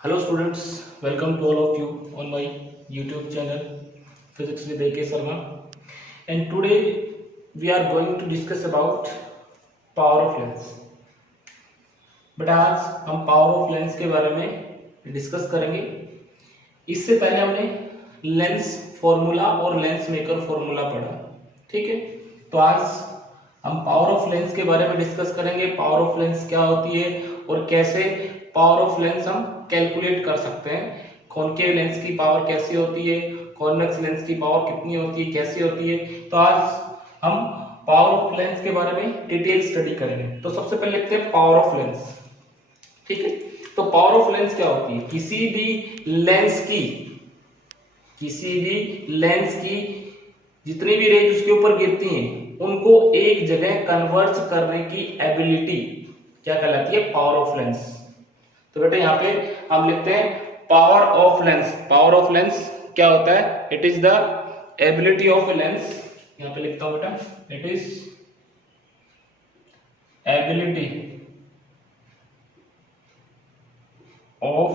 Hello students, welcome to all of you on my YouTube channel Physics with AK Sharma. And today we are going to discuss about power of lens. But आज हम power of lens के बारे में discuss करेंगे। इससे पहले हमने lens formula और लेंस मेकर फॉर्मूला पढ़ा, ठीक है। तो आज हम पावर ऑफ लेंस के बारे में डिस्कस करेंगे। पावर ऑफ लेंस क्या होती है और कैसे पावर ऑफ लेंस हम कैलकुलेट कर सकते हैं। कॉनकेव लेंस की पावर कैसी होती है, कॉन्वेक्स लेंस की पावर कितनी होती है, कैसी होती है। तो आज हम पावर ऑफ लेंस के बारे में डिटेल स्टडी करेंगे। तो सबसे पहले लिखते हैं पावर ऑफ लेंस, ठीक है। तो पावर ऑफ लेंस क्या होती है? किसी भी लेंस की जितनी भी रेज उसके ऊपर गिरती हैं उनको एक जगह कन्वर्ज करने की एबिलिटी क्या कहलाती है? Power of lens. तो बेटा यहाँ पे हम लिखते हैं power of lens. Power of lens क्या होता है? It is the ability of a lens. यहाँ पे लिखता हूं बेटा, it is ability of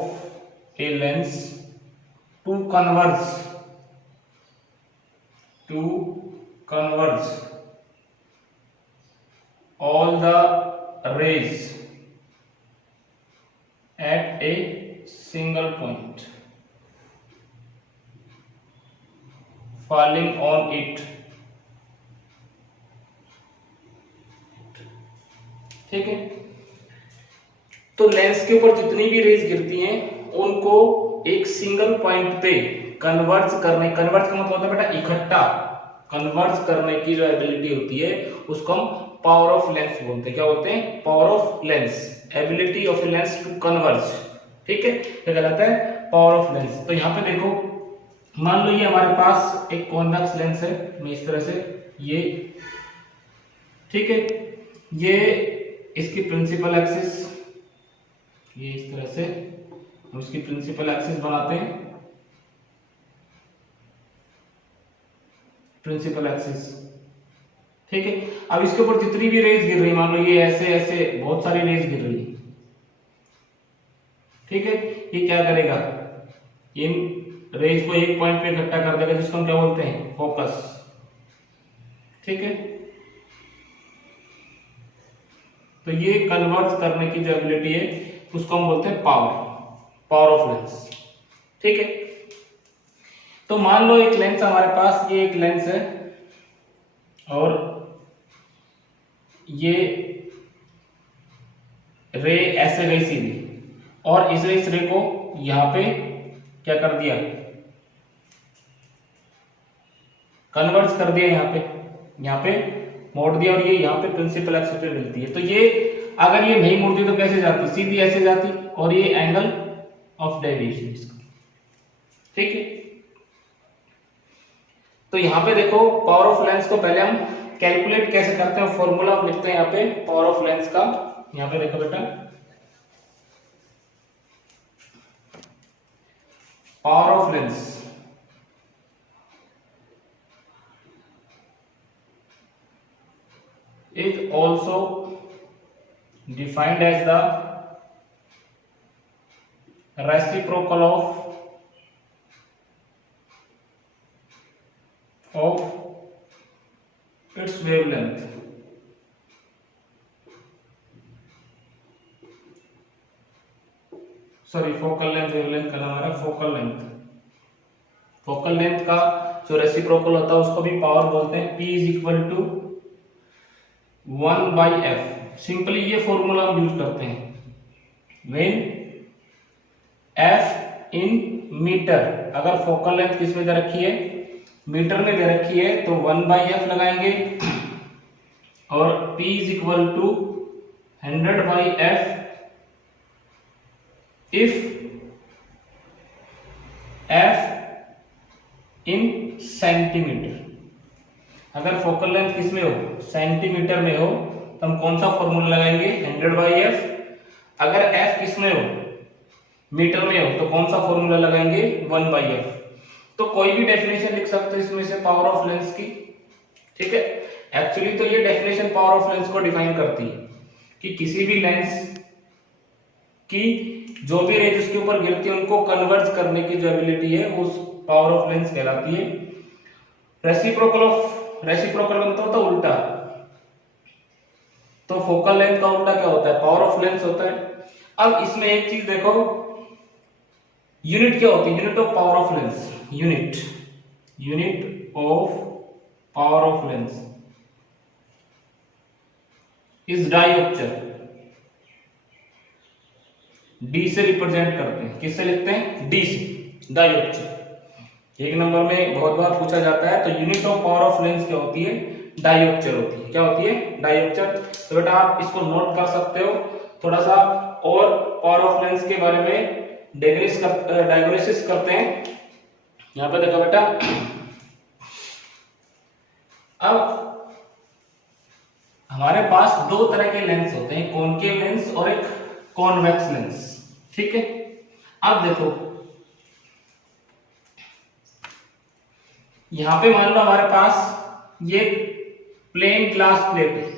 a lens to converge all the rays at a single point falling on it, ठीक है। तो लेंस के ऊपर जितनी भी रेज गिरती हैं उनको एक सिंगल पॉइंट पे कन्वर्ज का मतलब होता है बेटा इकट्ठा कन्वर्ज करने की जो एबिलिटी होती है उसको हम पावर ऑफ लेंस बोलते हैं। क्या बोलते हैं? Power of lens, ability of a lens to converge, ठीक है। क्या कहलाता है? Power of lens. तो यहाँ पे देखो, मान लो ये हमारे पास एक कॉन्वेक्स लेंस है, मैं इस तरह से ये, ठीक है, ये इसकी प्रिंसिपल एक्सिस, ये इस तरह से हम इसकी प्रिंसिपल एक्सिस बनाते हैं, प्रिंसिपल एक्सिस, ठीक है। अब इसके ऊपर जितनी भी रेज गिर रही, मान लो ये ऐसे ऐसे बहुत सारी रेज गिर रही, ठीक है। ये क्या करेगा? इन रेज को एक पॉइंट पे इकट्ठा कर देगा जिसको हम क्या बोलते हैं? फोकस, ठीक है। तो ये कन्वर्ज करने की जो एबिलिटी है उसको हम बोलते हैं पावर ऑफ लेंस, ठीक है। तो मान लो एक लेंस हमारे पास, ये एक लेंस है और ये रे ऐसे गई सीधी और इस रे को यहां पे क्या कर दिया? कन्वर्ज कर दिया, यहां पे मोड़ दिया और ये यहां पे प्रिंसिपल एक्सिस पे मिलती है। तो ये अगर ये नहीं मुड़ती तो कैसे जाती? सीधी ऐसे जाती और ये एंगल ऑफ डेविएशन इसका, ठीक है। तो यहां पे देखो पावर ऑफ लेंस को पहले हम कैलकुलेट कैसे करते हैं, फॉर्मूला हम लिखते हैं यहां पे पावर ऑफ लेंस का। यहां पे देखो बेटा, power of lens is also defined as the reciprocal of its wavelength, sorry focal length, wavelength का नाम है फोकल लेंथ। फोकल लेंथ का जो रेसिप्रोकल होता है उसको भी पावर बोलते हैं। P is equal to 1/f। Simply ये फॉर्मूला हम यूज करते हैं व्हेन f इन मीटर। अगर फोकल लेंथ किस में दे रखी है? मीटर में दे रखी है, तो 1/f लगाएंगे और p is equal to 100/f if f in centimetre. अगर फोकल लेंथ किस में हो? सेंटीमीटर में हो, तो हम कौन सा फॉर्मूला लगाएंगे? 100/f। अगर f किस में हो? मीटर में हो, तो कौन सा फॉर्मूला लगाएंगे? 1/f। तो कोई भी डेफिनेशन लिख सकते हो इसमें से पावर ऑफ लेंस की, ठीक है। एक्चुअली तो ये डेफिनेशन पावर ऑफ लेंस को डिफाइन करती है कि किसी भी लेंस की जो भी रे जिसके ऊपर गिरती है उनको कन्वर्ज करने की जो एबिलिटी है उस पावर ऑफ लेंस कहलाती है। रेसिप्रोकल मतलब होता है उल्टा, तो फोकल लेंथ का उल्टा क्या होता है, पावर ऑफ लेंस होता है। अब इसमें एक चीज देखो, यूनिट क्या होती है, unit of power of lens, unit of power of lens is dioptre. D से रिप्रेजेंट करते हैं, किससे लिखते हैं, डी से, डायोप्टर। एक नंबर में बहुत बार पूछा जाता है। तो unit of power of lens क्या होती है, डायोप्टर होती है। क्या होती है, डायोप्टर। तो बेटा आप इसको नोट कर सकते हो। थोड़ा सा और पावर ऑफ लेंस के बारे में डायग्नोसिस करते हैं। यहां पे देखो बेटा, अब हमारे पास दो तरह के लेंस होते हैं, कॉनकेव लेंस और एक कॉन्वेक्स लेंस। ठीक है, अब देखो यहां पे मान लो हमारे पास ये प्लेन ग्लास प्लेट है।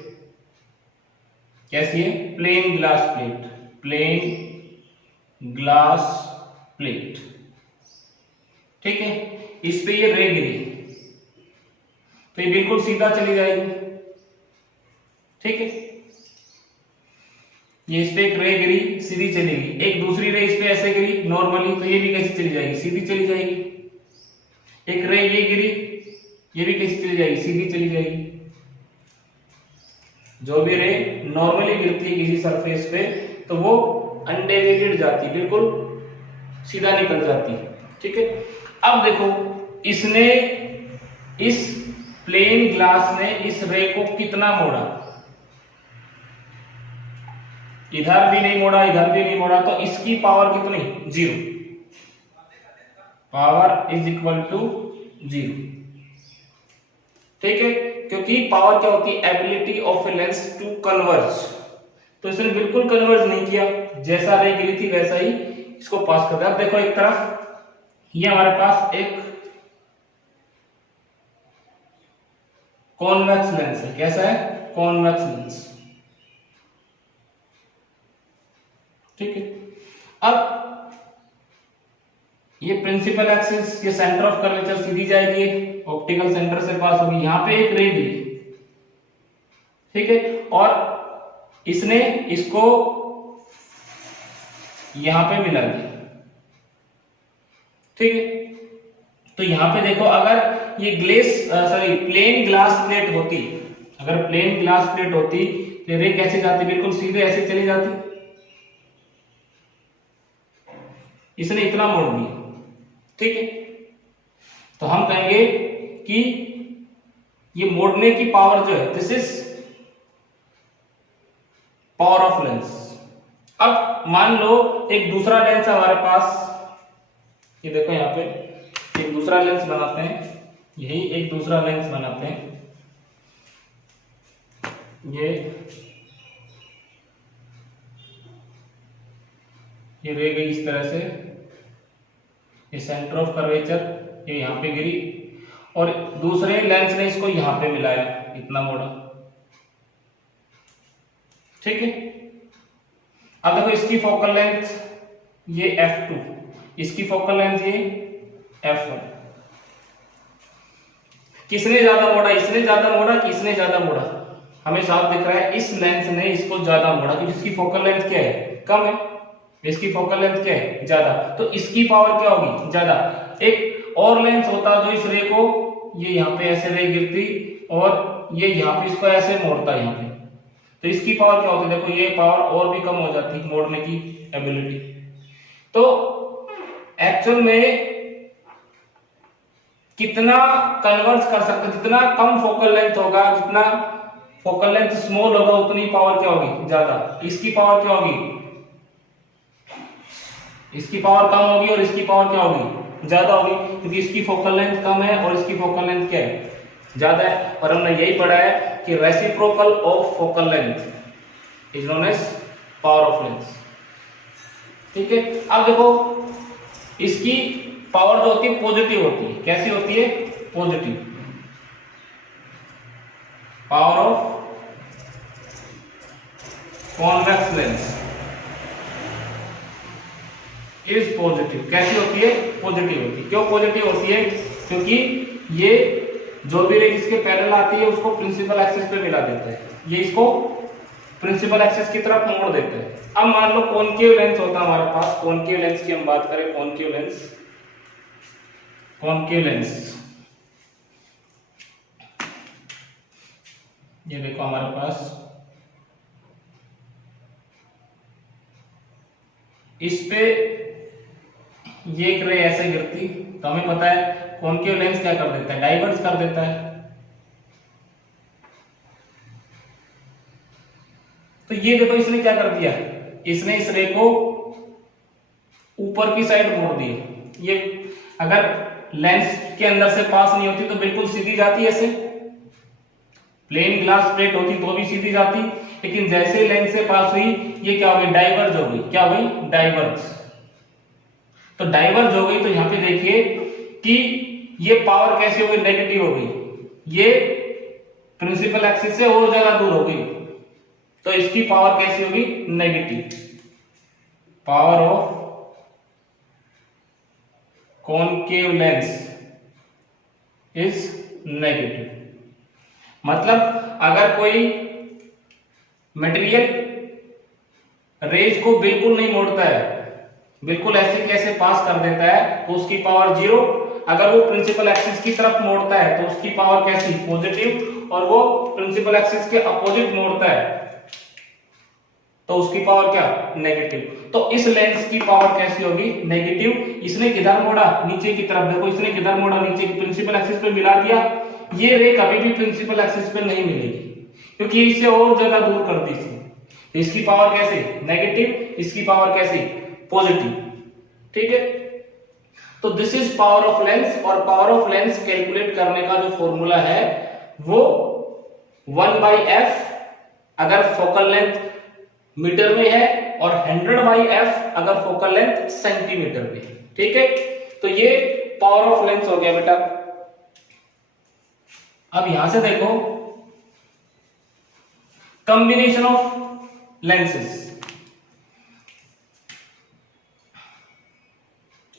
कैसी है, plane glass plate, plane glass plate. ठीक है, इस पे ये रे गिरी तो ये बिल्कुल सीधा चली जाएगी। ठीक है, ये इस पे एक रे गिरी सीधी चलेगी, एक दूसरी रे इस पे ऐसे गिरी नॉर्मली, तो ये भी कैसे चली जाएगी, सीधी चली जाएगी। एक रे ये गिरी, ये भी कैसे चली जाएगी, सीधी चली जाएगी। जो भी रे नॉर्मली गिरती है किसी सरफेस पे तो वो अनडेविएटेड जाती है, बिल्कुल सीधा निकल जाती है। ठीक है, अब देखो इसने, इस प्लेन ग्लास ने इस रे को कितना मोड़ा, इधर भी नहीं मोड़ा, इधर भी नहीं मोड़ा, तो इसकी पावर कितनी, 0। Power is equal to 0। ठीक है, क्योंकि पावर क्या होती है, ability of a lens to converge. तो इसने बिल्कुल कन्वर्ज नहीं किया, जैसा रे गिरी थी वैसा ही इसको पास कर दिया। अब देखो एक तरफ ये हमारे पास एक कॉन्वेक्स लेंस है। कैसा है, कॉन्वेक्स लेंस। ठीक है, अब ये प्रिंसिपल एक्सिस, ये सेंटर ऑफ कर्वेचर सीधी जाएगी, ऑप्टिकल सेंटर से पास होगी, यहां पे एक रे गिरी। ठीक है, और इसने इसको यहां पे मिला दिया। ठीक है, तो यहां पे देखो अगर ये प्लेन ग्लास प्लेट होती, अगर प्लेन ग्लास प्लेट होती तो रे कैसे जाती, बिल्कुल सीधे ऐसे चली जाती। इसने इतना मोड़ दिया। ठीक है, तो हम कहेंगे कि ये मोड़ने की पावर जो है, this is power of lens. अब मान लो एक दूसरा लेंस हमारे पास, ये देखो यहां पे एक दूसरा लेंस बनाते हैं, यही एक दूसरा लेंस बनाते हैं। ये रह गई इस तरह से, ये सेंटर ऑफ कर्वेचर ये यहां पे गिरी, और दूसरे लेंस ने इसको यहां पे मिलाया, इतना मोड़ा। ठीक है, अब देखो इसकी फोकल लेंथ ये f2, इसकी फोकल लेंथ ये f1। किसने ज्यादा मोड़ा, इसने ज्यादा मोड़ा कि इसने ज्यादा मोड़ा, हमें साफ दिख रहा है इस लेंस ने इसको ज्यादा मोड़ा, क्योंकि इसकी फोकल लेंथ क्या है, कम है, इसकी फोकल लेंथ क्या है, ज्यादा, तो इसकी पावर क्या होगी, ज्यादा। एक और लेंस होता जो इस रे को, ये यहाँ पे ऐसे रे गिरती और ये यहाँ पे इसको ऐसे मोड़ता यहाँ पे, तो इसकी पावर क्या होती, देखो ये पावर और भी कम हो जाती मोड़ने की एबिलिटी। तो एक्चुअल में कितना कन्वर्ज कर सकते, जितना कम फोकल लेंथ होगा, जितना फोकल लेंथ स्मॉल होगा, उतनी पावर क्या होगी, ज्यादा। इसकी पावर क्या होगी, इसकी पावर कम होगी और इसकी पावर क्या होगी, ज्यादा होगी, क्योंकि इसकी फोकल लेंथ कम है और इसकी फोकल लेंथ क्या है, ज्यादा है। और हमने यही पढ़ा है कि reciprocal of focal length is known as power of lens. ठीक है, अब देखो इसकी पावर जो होती है पॉजिटिव होती है। कैसी होती है, positive. Power of convex lens is positive. कैसी होती है? पॉजिटिव होती है। क्यों पॉजिटिव होती है? क्योंकि ये जो भी रे इसके पैरेलल आती है उसको प्रिंसिपल एक्सिस पे मिला देता है, ये इसको प्रिंसिपल एक्सिस की तरफ मोड़ देता है। अब मान लो कॉनकेव लेंस होता है हमारे पास, कॉनकेव लेंस की हम बात करें, कॉनकेव लेंस, कॉनकेव लेंस ये देखो हमारे पास, इस पे ये एक रे ऐसे गिरती तो हमें पता है कॉनकेव लेंस क्या कर देता है? डाइवर्ज कर देता है। तो ये देखो इसने क्या कर दिया, इसने इस रे को ऊपर की साइड मोड़ दी। ये अगर लेंस के अंदर से पास नहीं होती तो बिल्कुल सीधी जाती, ऐसे प्लेन ग्लास प्लेट होती तो भी सीधी जाती, लेकिन जैसे ही लेंस से पास हुई ये क्या हो गई? डाइवर्ज हो गई। क्या हो गई? डाइवर्ज। तो डाइवर्ज हो गई तो यहां पे देखिए कि ये पावर कैसी हो गई? नेगेटिव हो गई। ये प्रिंसिपल एक्सिस से और ज्यादा दूर हो गई, तो इसकी पावर कैसी होगी? Negative. Power of concave lens is negative. मतलब अगर कोई मटेरियल रेज को बिल्कुल नहीं मोड़ता है, बिल्कुल ऐसे कैसे पास कर देता है, तो उसकी पावर 0। अगर वो प्रिंसिपल एक्सिस की तरफ मोड़ता है तो उसकी पावर कैसी? पॉजिटिव। और वो प्रिंसिपल एक्सिस के अपोजिट मोड़ता है तो उसकी पावर क्या? नेगेटिव। तो इस लेंस की पावर कैसी होगी? नेगेटिव। इसने किधर मोड़ा? नीचे की तरफ। देखो इसने किधर मोड़ा? नीचे की प्रिंसिपल एक्सिस पे मिला दिया। ये रे कभी भी प्रिंसिपल एक्सिस पे नहीं मिलेगी क्योंकि इससे और ज्यादा दूर कर दी थी। तो इसकी पावर कैसे? नेगेटिव। इसकी पावर कैसी? पॉजिटिव। ठीक है, तो this is power of lens. और पावर ऑफ लेंस कैलकुलेट करने का जो फॉर्मूला है वो 1/f अगर फोकल लेंथ मीटर में है और 100/f अगर फोकल लेंथ सेंटीमीटर में है। ठीक है, तो ये पावर ऑफ लेंस हो गया बेटा। अब यहां से देखो combination of lenses,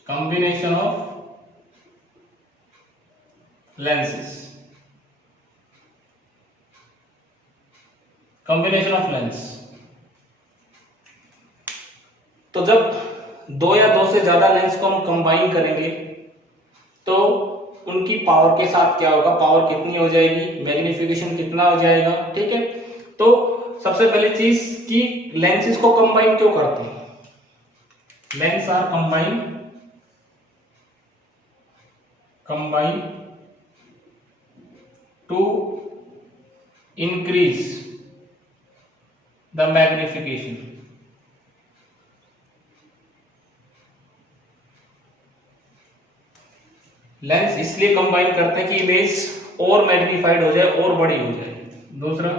combination of lenses, combination of lens। तो जब दो या दो से ज्यादा लेंस को हम कंबाइन करेंगे तो उनकी पावर के साथ क्या होगा? पावर कितनी हो जाएगी? मैग्निफिकेशन कितना हो जाएगा? ठीक है, तो सबसे पहली चीज कि लेंसेस को कंबाइन क्यों करते हैं? Lens are combine to increase the magnification। Lens इसलिए कंबाइन करते हैं कि इमेज और मैग्निफाइड हो जाए और बड़ी हो जाए। दूसरा,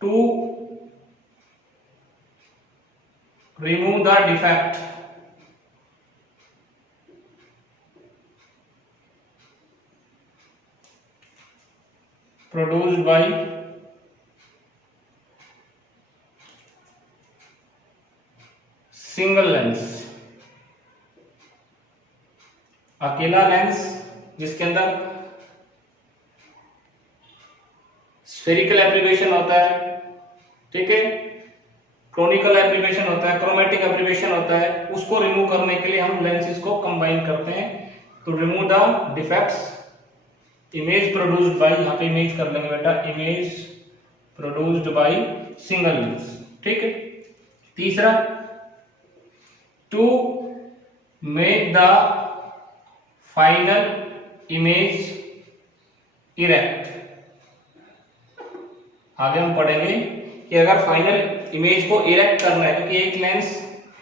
to remove the defect produced by single lens। अकेला लेंस जिसके अंदर स्फेरिकल एब्रीवेशन होता है, ठीक है, क्रोनिकल एब्रीवेशन होता है, क्रोमेटिक एब्रीवेशन होता है, उसको रिमूव करने के लिए हम लेंसेज को कंबाइन करते हैं। तो remove the defects image produced by, यहां पे इमेज कर लेंगे बेटा, image produced by single lens. ठीक है, तीसरा, to make the final image erect. आगे हम पढ़ेंगे कि अगर फाइनल इमेज को इरेक्ट करना है, क्योंकि एक लेंस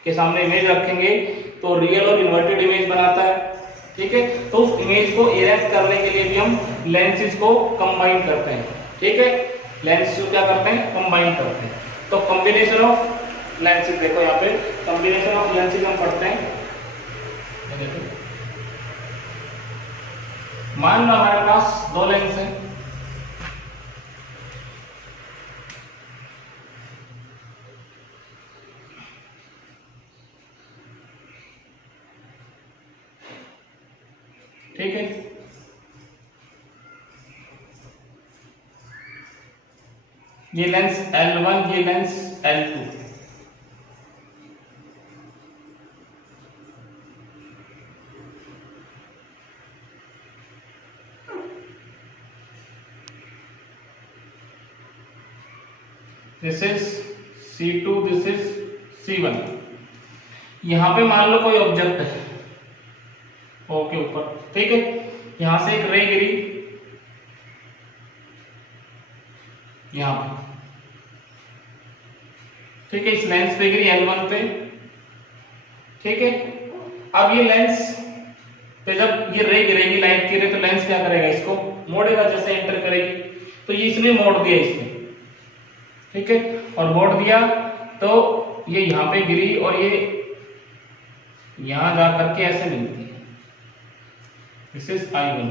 के सामने इमेज रखेंगे तो रियल और इन्वर्टेड इमेज बनाता है। ठीक है, तो उस इमेज को इरेक्ट करने के लिए भी हम लेंसेज को कंबाइन करते हैं। ठीक है, लेंस को क्या करते हैं? कंबाइन करते हैं। तो कॉम्बिनेशन ऑफ लेंसेज, देखो यहाँ पे कॉम्बिनेशन ऑफ लेंसेज हम पढ़ते हैं। देखो मान लो हमारे पास दो लेंस है, ठीक है। ये लेंस L1, ये lens L2। This is C2, this is C1। यहां पे मान लो कोई ऑब्जेक्ट है O के ऊपर, ठीक है। यहां से एक रे गिरी यहां पे, ठीक है, इस लेंस पे गिरी L1 पे, ठीक है। अब ये लेंस पे जब ये रे गिरेगी, लाइट की रे, तो लेंस क्या करेगा, इसको मोड़ेगा, जैसे एंटर करेगी। तो ये इसने मोड़ दिया इसने, ठीक है, और मोड़ दिया तो ये यहां पे गिरी और ये यहां जा करके ऐसे मिलती है। This is I1।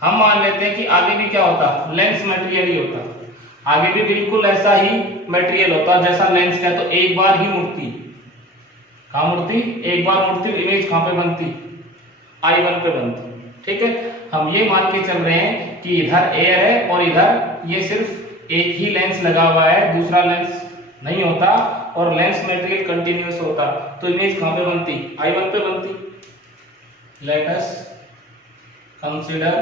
हम मान लेते हैं कि आगे भी क्या होता, लेंस मटेरियल ही होता, आगे भी बिल्कुल ऐसा ही मटेरियल होता जैसा लेंस का, तो एक बार ही मुड़ती, कहां मुड़ती, एक बार मुड़ती, इमेज कहां पे बनती, I1 पे बनती, ठीक है। हम ये मान के चल रहे हैं कि इधर एयर है और इधर ये सिर्फ एक ही लेंस लगा हुआ है, दूसरा लेंस नहीं होता, और लेंस मटेरियल कंटिन्यूअस होता, तो इमेज कहां पे बनती, I1 पे बनती। Let us consider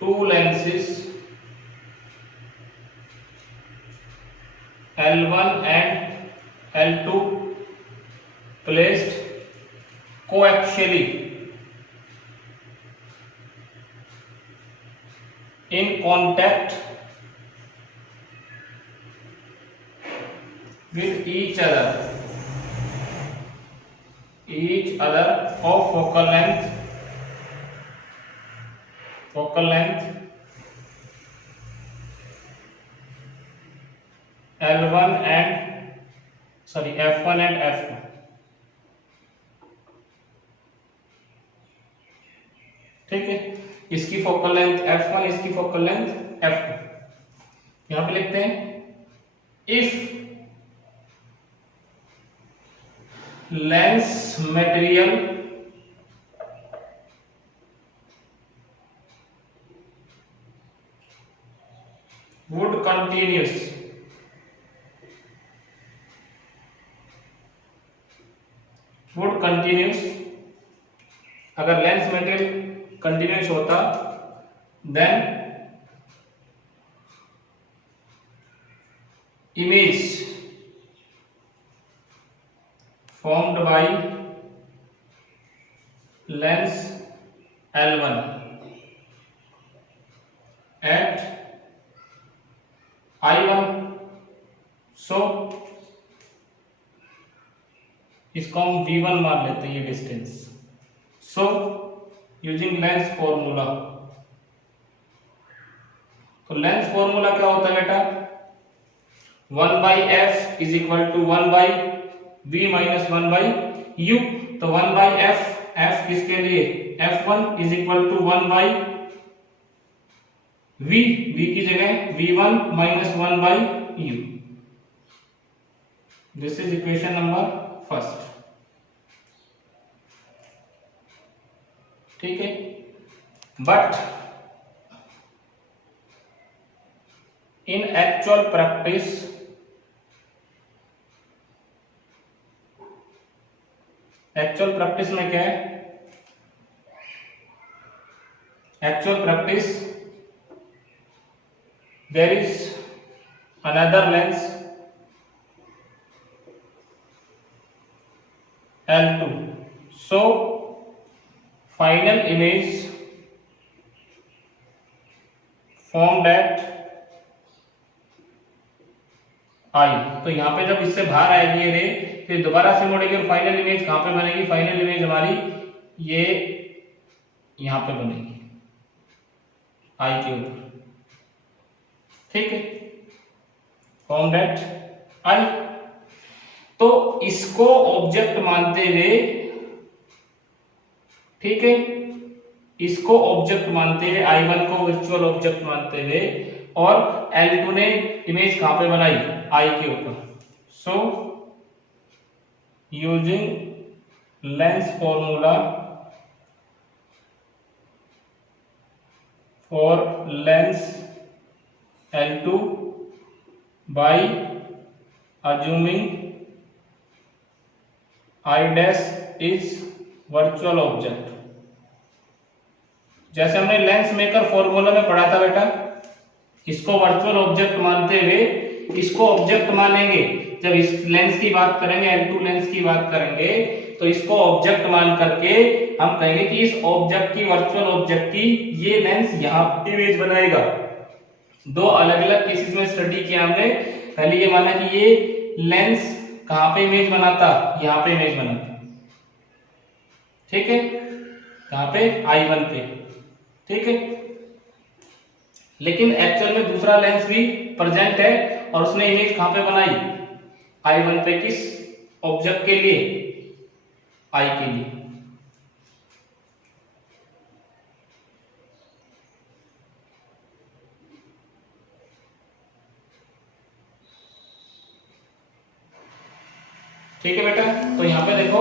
two lenses L1 and L2 placed coaxially in contact with each other of focal length L1 and F1 and F2, ठीक है। इसकी फोकल लेंथ F1, इसकी फोकल लेंथ F2। यहां पे लिखते हैं if lens material would continuous, अगर lens material continuous होता, then image formed by lens L1 at I1, so इसको हम V1 मान लेते हैं, ये distance. So using lens formula, तो लेंस फॉर्मूला क्या होता है बेटा, 1/f is equal to 1/v minus 1/u। तो 1/f, f किसके लिए, f1 is equal to 1/v, v की जगह v1 minus 1/u। This is equation number first, ठीक है। बट इन एक्चुअल प्रैक्टिस में क्या है, actual practice there is another lens L2, so final image formed at I। तो यहां पे जब इससे बाहर आएगी ये रे, फिर दोबारा से मुड़ेगी और फाइनल इमेज कहां पे बनेगी, फाइनल इमेज हमारी ये यहां पे बनेगी I के ऊपर, ठीक है, formed at I। तो इसको ऑब्जेक्ट मानते हुए, ठीक है, इसको ऑब्जेक्ट मानते हुए, I1 को वर्चुअल ऑब्जेक्ट मानते हुए, और L2 ने इमेज कहां पे बनाई, I के ऊपर। So using lens formula for Lenz L2 by assuming I dash is virtual object। जैसे हमने लेंस मेकर फॉर्मूला में पढ़ा था बेटा, इसको वर्चुअल ऑब्जेक्ट मानते हुए इसको ऑब्जेक्ट मानेंगे। जब इस लेंस की बात करेंगे, L2 लेंस की बात करेंगे, तो इसको ऑब्जेक्ट मान करके हम कहेंगे कि इस ऑब्जेक्ट की, वर्चुअल ऑब्जेक्ट की ये लेंस यहाँ इमेज बनाएगा। दो अलग अलग केसेस में स्टडी किया हमने। पहले ये माना कि ये लेंस कहां पे इमेज बनाता, यहाँ पे इमेज बनाता, ठीक है, कहां पे, I1 पे, ठीक है। लेकिन एक्चुअल में दूसरा लेंस भी प्रेजेंट है और उसने इमेज कहां पे बनाई, I1 पे। किस ऑब्जेक्ट के लिए, I के लिए। ठीक है बेटा, तो यहां पे देखो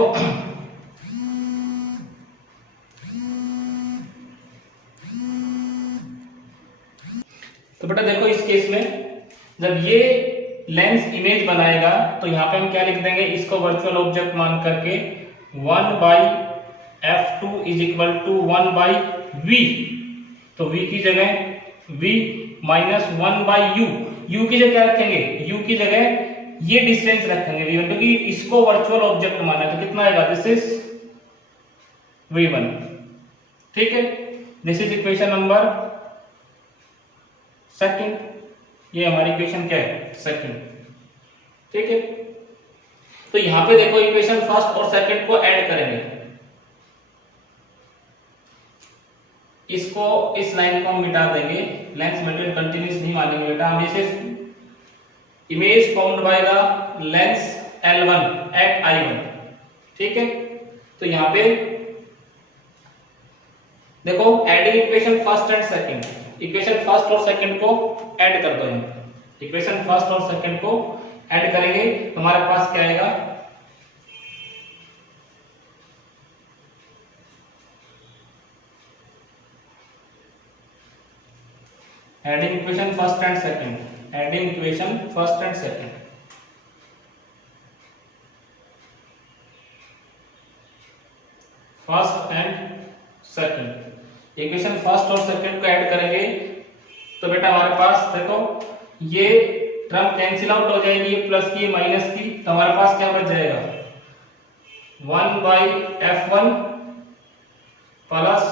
तो बेटा देखो इस केस में जब ये लेंस इमेज बनाएगा तो यहां पे हम क्या लिख देंगे, इसको वर्चुअल ऑब्जेक्ट मान करके 1/f2 is equal to 1/v। तो v की जगह v माइनस 1/u। u की जगह क्या रखेंगे, u की जगह ये डिस्टेंस रखेंगे v1, क्योंकि इसको वर्चुअल ऑब्जेक्ट माना है। तो कितना आएगा, दिस इज v1, ठीक है। This is equation number second, ये हमारी इक्वेशन क्या है, सेकंड, ठीक है। तो यहां पे देखो इक्वेशन फर्स्ट और सेकंड को ऐड करेंगे। इसको, इस लाइन को हम मिटा देंगे, लेंस मेंटेन कंटिन्यूअस नहीं मानेंगे बेटा, हम इसे image found by the lens L1 at I1, ठीक है। तो यहां पे देखो adding equation first and second, equation first और सेकंड को ऐड कर दो। इक्वेशन फर्स्ट और सेकंड को ऐड करेंगे तो हमारे पास क्या आएगा, adding equation first and second, adding equation first and second, first and second. Equation first और सेकंड को ऐड करेंगे तो बेटा हमारे पास देखो ये टर्म कैंसिल आउट हो जाएगी, ये प्लस की, माइनस की, तो हमारे पास क्या बच जाएगा, 1/f1 plus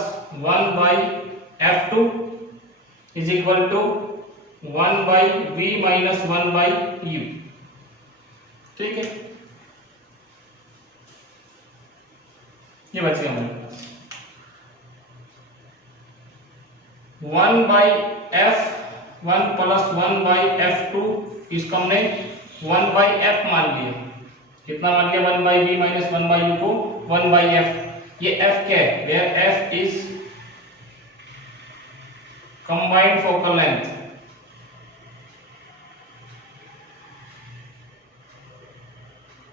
1/f2 is equal to 1/v minus 1/u, ठीक है। ये बच गया हमारे पास 1/f1 प्लस 1/f2, इसको हमने 1/f मान लिया। कितना मान लिया, 1/v माइनस 1/u को 1/f। ये f क्या है, where f is combined focal length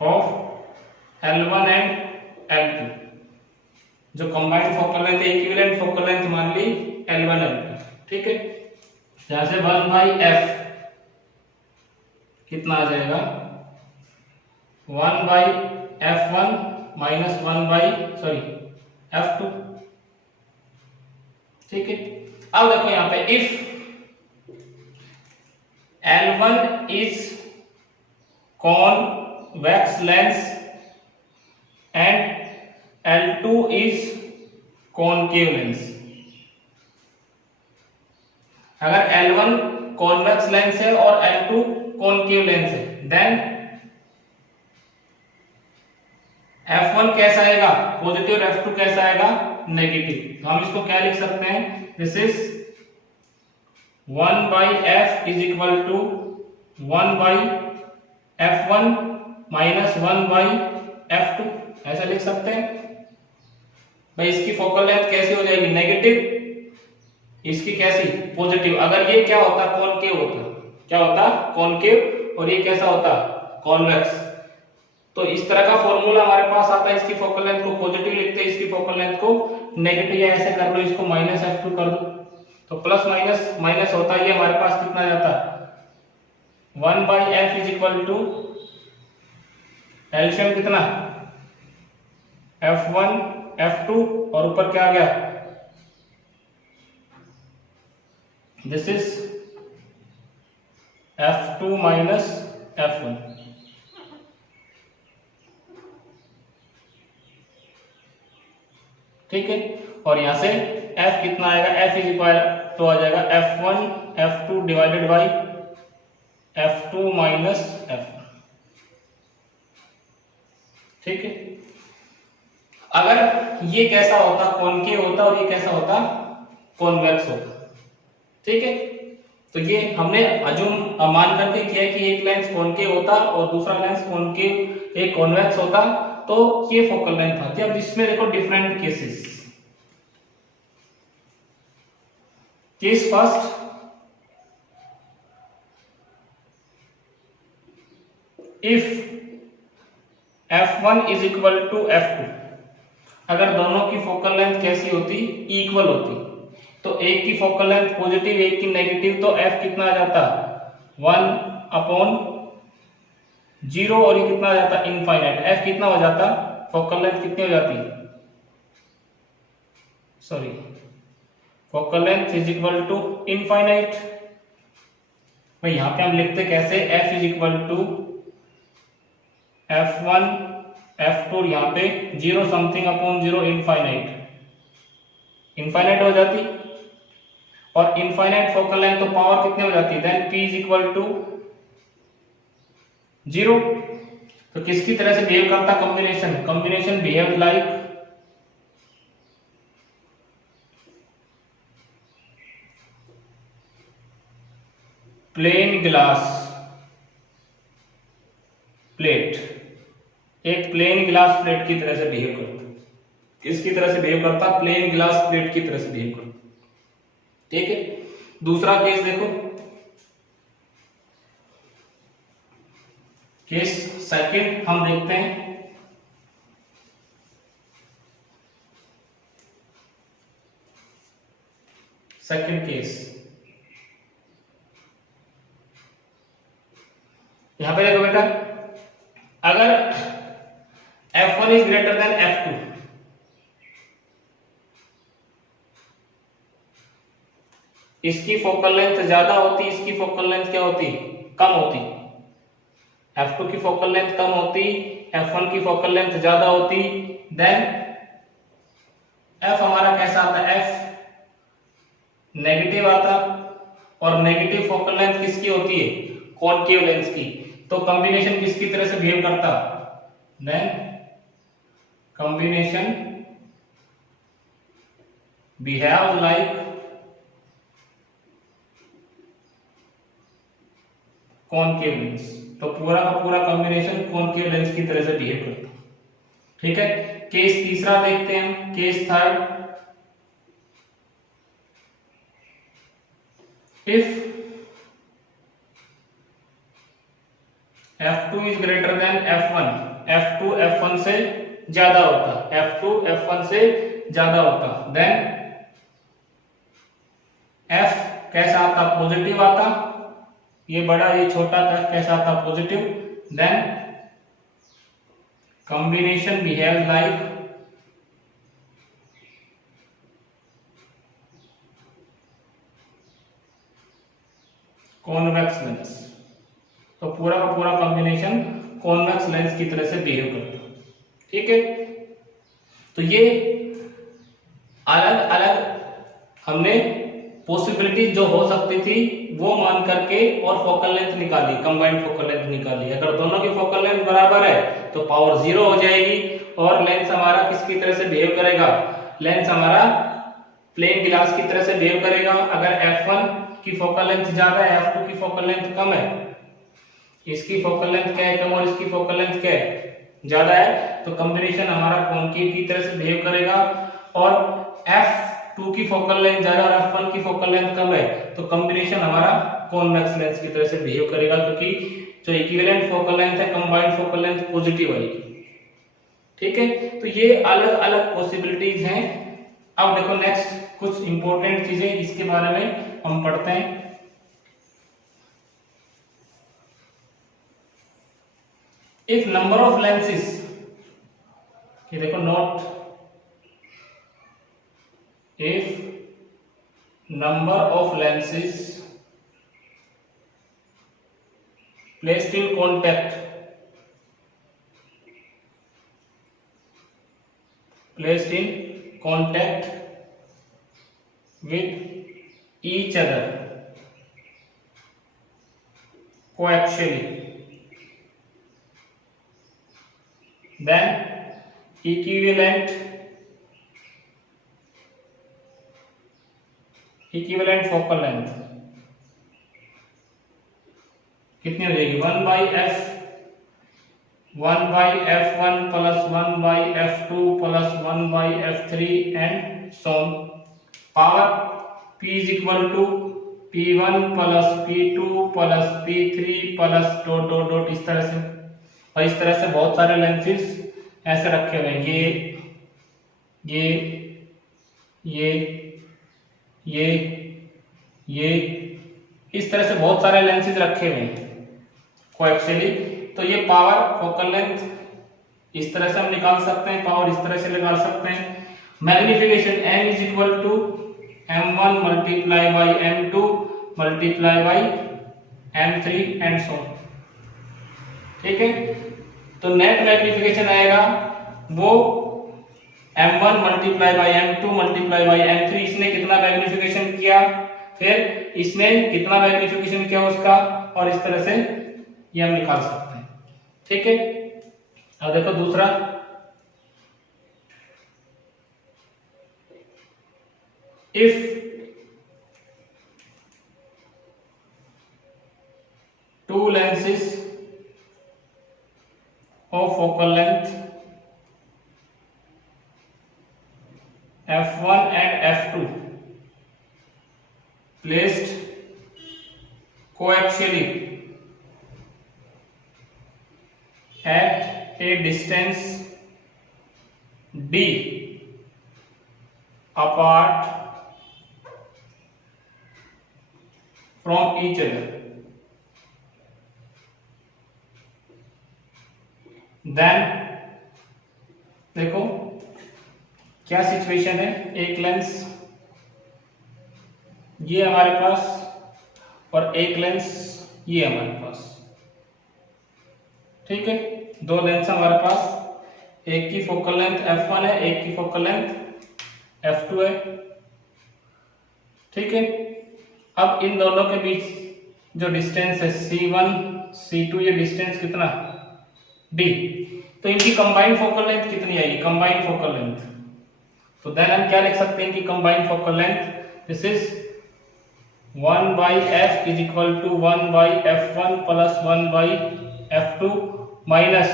of L1 and L2। जो combined focal length, equivalent focal length मान ली L1 L2, ठीक है। यहां से 1/f कितना आ जाएगा, 1/f1 माइनस 1/f2, ठीक है। अब देखो यहां पे if L1 is convex lens and L2 is concave lens. अगर L1 कॉन्वेक्स लेंस है और L2 कॉनकेव लेंस है, देन F1 कैसा आएगा, पॉजिटिव, और F2 कैसा आएगा, नेगेटिव। तो हम इसको क्या लिख सकते हैं, this is 1/f is equal to 1/f1 minus 1/f2, ऐसा लिख सकते हैं। भाई इसकी फोकल लेंथ कैसी हो जाएगी, नेगेटिव, इसकी कैसी, पॉजिटिव। अगर ये क्या होता, कॉनकेव होता, क्या होता, कॉनकेव, और ये कैसा होता, कॉन्वेक्स, तो इस तरह का फॉर्मूला हमारे पास आता है। इसकी फोकल लेंथ को पॉजिटिव लिखते हैं, इसकी फोकल लेंथ को नेगेटिव, या ऐसे कर लो इसको -f2 कर दो, तो प्लस माइनस माइनस होता है, ये हमारे पास कितना जाता है 1/f is equal to LCM कितना f1 f2 और ऊपर क्या आ गया, this is f2 minus f1। ठीक है, और यहां से f कितना आएगा, f इज इक्वल टू आ जाएगा f1 f2 divided by f2 minus f1। ठीक है, अगर ये कैसा होता कॉनकेव होता और ये कैसा होता कॉन्वेक्स होता। ठीक है, तो ये हमने अजूम मान करके किया कि एक लेंस कॉनकेव होता और दूसरा लेंस कॉनकेव एक कॉन्वेक्स होता, तो ये फोकल लेंथ आती है। अब इसमें देखो different cases. Case first, if f1 is equal to f2, अगर दोनों की फोकल लेंथ कैसी होती, इक्वल होती, तो एक की फोकल लेंथ पॉजिटिव एक की नेगेटिव, तो f कितना आ जाता 1/0 और ये कितना आ जाता इनफाइनाइट। f कितना हो जाता, फोकल लेंथ कितनी हो जाती, sorry focal length is equal to infinite. भाई यहां पे हम लिखते कैसे, f is equal to f1 f2, यहाँ पे 0 समथिंग अपॉन 0 इनफाइनाइट, इनफाइनाइट हो जाती, और इनफाइनाइट फोकल लेंथ तो पावर कितनी हो जाती, then p is equal to 0। तो किसकी तरह से बिहेव करता combination, combination behave like plane glass plate, एक प्लेन ग्लास प्लेट की तरह से बिहेव करता, किसकी तरह से बिहेव करता, प्लेन ग्लास प्लेट की तरह से बिहेव करता। ठीक है, दूसरा केस देखो, केस सेकंड हम देखते हैं। सेकंड केस, यहां पे देखो बेटा, अगर f1 is greater than f2, इसकी फोकल लेंथ ज्यादा होती, इसकी फोकल लेंथ क्या होती, कम होती। f2 की फोकल लेंथ कम होती, f1 की फोकल लेंथ ज्यादा होती, देन f हमारा कैसा आता, f नेगेटिव आता, और नेगेटिव फोकल लेंथ किसकी होती है, कॉनकेव लेंस की। तो कॉम्बिनेशन किसकी तरह से बिहेव करता, then combination behave like concave lens. तो पूरा का पूरा कॉम्बिनेशन कॉनकेव लेंस की तरह से बिहेव करता। ठीक है, केस तीसरा देखते हैं हम, case third, if f2 is greater than f1, f2 f1 से ज्यादा होता, f2 f1 से ज्यादा होता, देन f कैसा आता, पॉजिटिव आता, ये बड़ा ये छोटा, तो f कैसा आता, positive, then combination behave like convex lens. तो पूरा का पूरा कॉम्बिनेशन कॉन्वेक्स लेंस की तरह से बिहेव करता है। ठीक है, तो ये अलग अलग हमने पॉसिबिलिटी जो हो सकती थी वो मान करके और फोकल लेंथ निकाली, कंबाइंड फोकल लेंथ निकाली। अगर दोनों की फोकल लेंथ बराबर है तो पावर 0 हो जाएगी, और लेंस हमारा किसकी तरह से बिहेव करेगा, लेंस हमारा प्लेन ग्लास की तरह से बिहेव करेगा। अगर f1 की फोकल लेंथ ज्यादा है, f2 की फोकल लेंथ कम है, इसकी फोकल लेंथ क्या है, कम, और इसकी फोकल लेंथ क्या है, ज्यादा है, तो कॉम्बिनेशन हमारा कॉनकेव की तरह से बिहेव करेगा। और f2 की फोकल लेंथ ज्यादा और f1 की फोकल लेंथ कम है, तो कॉम्बिनेशन हमारा कॉन्वेक्स लेंस की तरह से बिहेव करेगा, क्योंकि जो इक्विवेलेंट फोकल लेंथ है कंबाइंड फोकल लेंथ पॉजिटिव आएगी। ठीक है, तो ये अलग अलग पॉसिबिलिटीज हैं। अब देखो नेक्स्ट कुछ इंपॉर्टेंट चीजें इसके बारे में हम पढ़ते हैं। इफ नंबर ऑफ लेंसेस, ये देखो note, if number of lenses placed in contact with each other coaxially, then equivalent focal length कितनी हो जाएगी, 1/f1 plus 1/f2 plus 1/f3 and so on. Power p is equal to p1 plus p2 plus p3 plus dot dot dot, इस तरह से। और इस तरह से बहुत सारे लेंसेज ऐसे रखे हुए हैं, ये इस तरह से बहुत सारे लेंसेज रखे हुए हैं कोएक्सियली। तो ये पावर फोकल लेंथ इस तरह से हम निकाल सकते हैं, पावर इस तरह से निकाल सकते हैं। Magnification m is equal to m1 multiply by m2 multiply by m3 and so. ठीक है, तो नेट मैग्निफिकेशन आएगा वो m1 multiply by m2 multiply by m3। इसने कितना मैग्निफिकेशन किया, फिर इसने कितना मैग्निफिकेशन किया उसका, और इस तरह से ये हम निकाल सकते हैं। ठीक है, अब देखो दूसरा, if two lenses of focal length f1 and f2 placed coaxially at a distance d apart from each other, then देखो क्या सिचुएशन है, एक लेंस ये हमारे पास और एक लेंस ये हमारे पास। ठीक है, दो लेंस हमारे पास, एक की फोकल लेंथ f1 है, एक की फोकल लेंथ f2 है। ठीक है, अब इन दोनों के बीच जो डिस्टेंस है c1 c2, ये डिस्टेंस कितना d, तो इनकी कंबाइंड फोकल लेंथ कितनी आएगी, कंबाइंड फोकल लेंथ। तो देन हम क्या लिख सकते हैं कि combined focal length, this is 1/f is equal to 1/f1 plus 1/f2 minus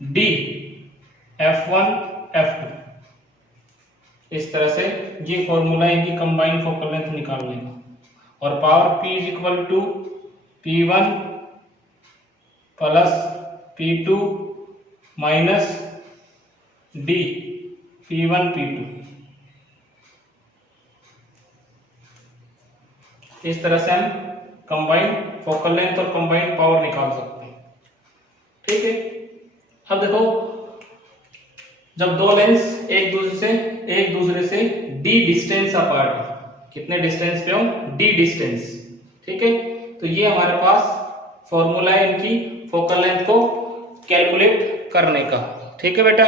d f1 f2। इस तरह से ये फॉर्मूला इनकी कंबाइंड फोकल लेंथ निकालने का। और power p is equal to p1 plus p2 minus d p1 p2। इस तरह से हम कंबाइंड फोकल लेंथ और कंबाइंड पावर निकाल सकते हैं। ठीक है, अब देखो जब दो लेंस एक दूसरे से d डिस्टेंस अपार्ट है, कितने डिस्टेंस पे हो, d डिस्टेंस। ठीक है, तो ये हमारे पास फॉर्मूला है इनकी फोकल लेंथ को कैलकुलेट करने का। ठीक है बेटा।